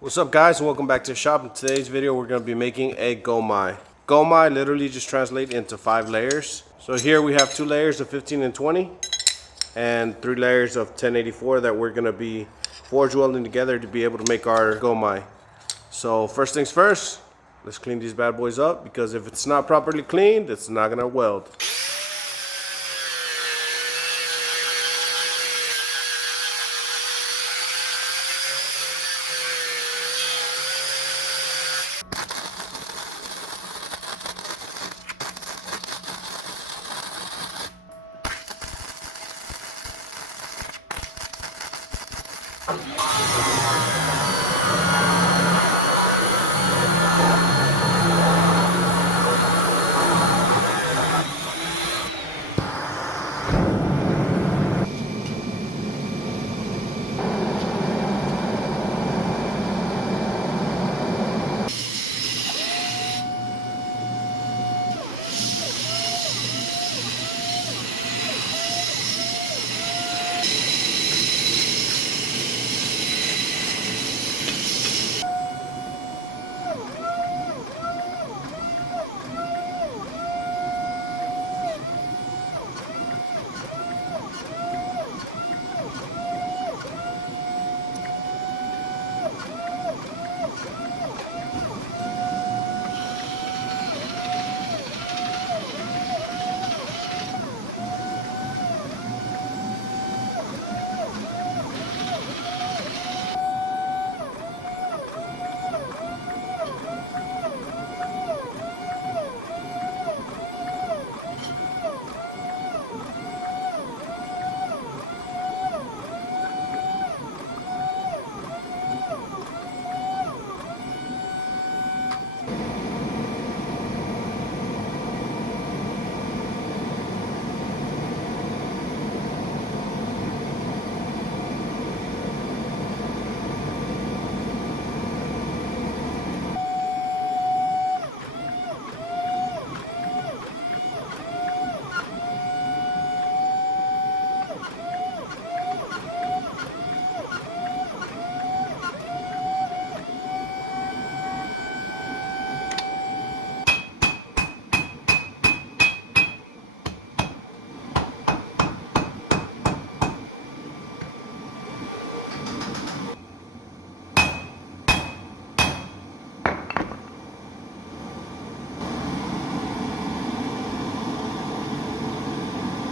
What's up guys, and welcome back to the shop. In today's video we're going to be making a Go Mai. Go Mai literally just translates into 5 layers. So here we have 2 layers of 15 and 20 and 3 layers of 1084 that we're going to be forge welding together to be able to make our Go Mai. So first things first, let's clean these bad boys up, because if it's not properly cleaned, it's not going to weld.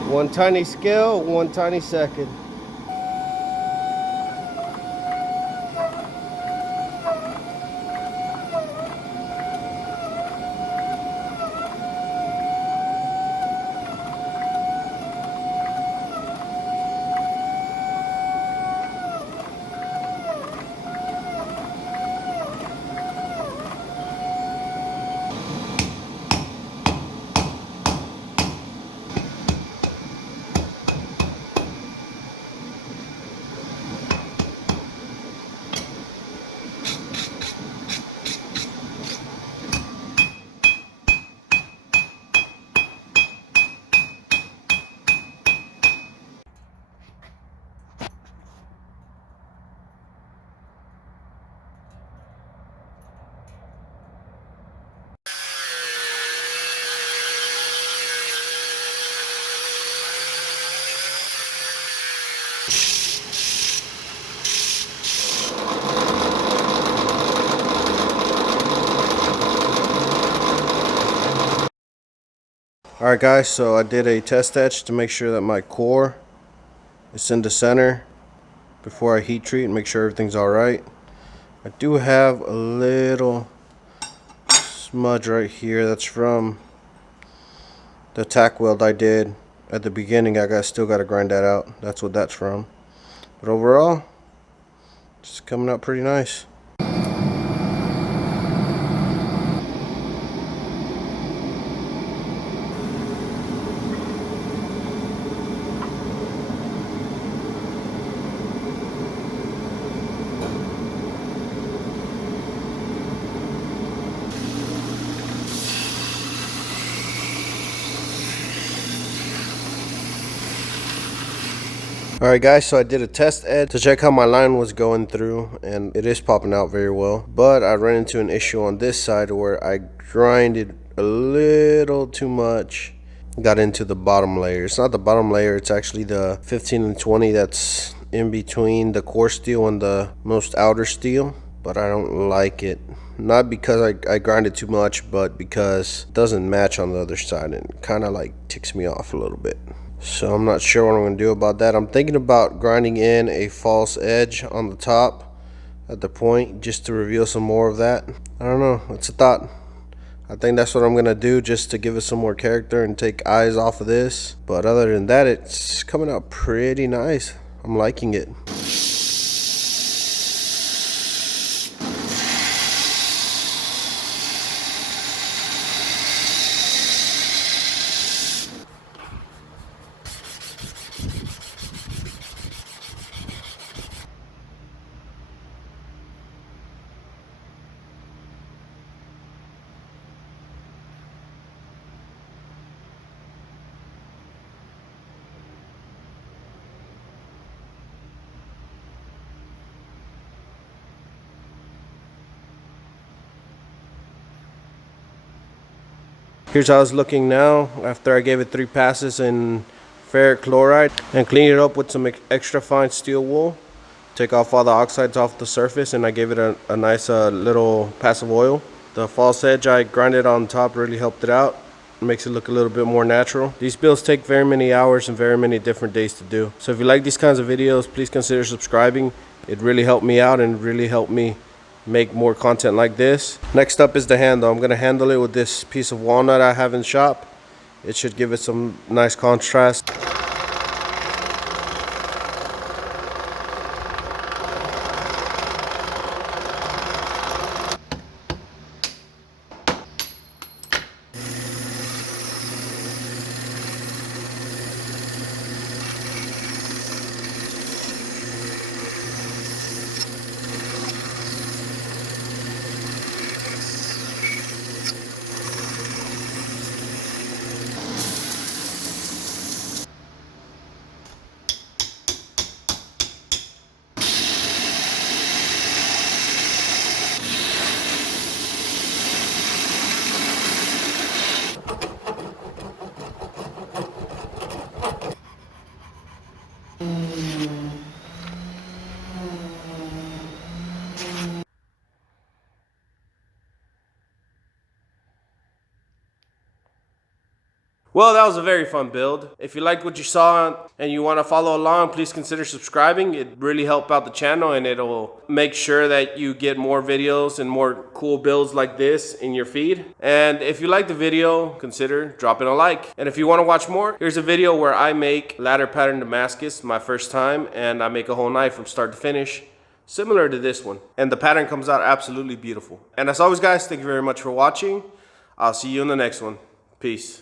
One tiny scale, one tiny second. Alright guys, so I did a test etch to make sure that my core is in the center before I heat treat and make sure everything's alright. I do have a little smudge right here that's from the tack weld I did at the beginning. Still got to grind that out. That's what that's from. But overall, it's coming out pretty nice. Alright guys, so I did a test edge to check how my line was going through, and it is popping out very well. But I ran into an issue on this side where I grinded a little too much. Got into the bottom layer. It's not the bottom layer, it's actually the 15 and 20 that's in between the core steel and the most outer steel. But I don't like it. Not because I grinded too much, but because it doesn't match on the other side, and it kind of like ticks me off a little bit. So I'm not sure what I'm going to do about that. I'm thinking about grinding in a false edge on the top at the point just to reveal some more of that. I don't know. It's a thought. I think that's what I'm going to do just to give it some more character and take eyes off of this. But other than that, it's coming out pretty nice. I'm liking it. Here's how it's looking now after I gave it 3 passes in ferric chloride and cleaned it up with some extra fine steel wool. Take off all the oxides off the surface, and I gave it a nice little pass of oil. The false edge I grinded on top really helped it out. It makes it look a little bit more natural. These builds take very many hours and very many different days to do. So if you like these kinds of videos, please consider subscribing. It really helped me out and really helped me make more content like this. Next up is the handle. I'm going to handle it with this piece of walnut I have in shop. It should give it some nice contrast. Well, that was a very fun build. If you liked what you saw and you want to follow along, please consider subscribing. It really helps out the channel, and it'll make sure that you get more videos and more cool builds like this in your feed. And if you like the video, consider dropping a like. And if you want to watch more, here's a video where I make ladder pattern Damascus my first time, and I make a whole knife from start to finish, similar to this one. And the pattern comes out absolutely beautiful. And as always, guys, thank you very much for watching. I'll see you in the next one. Peace.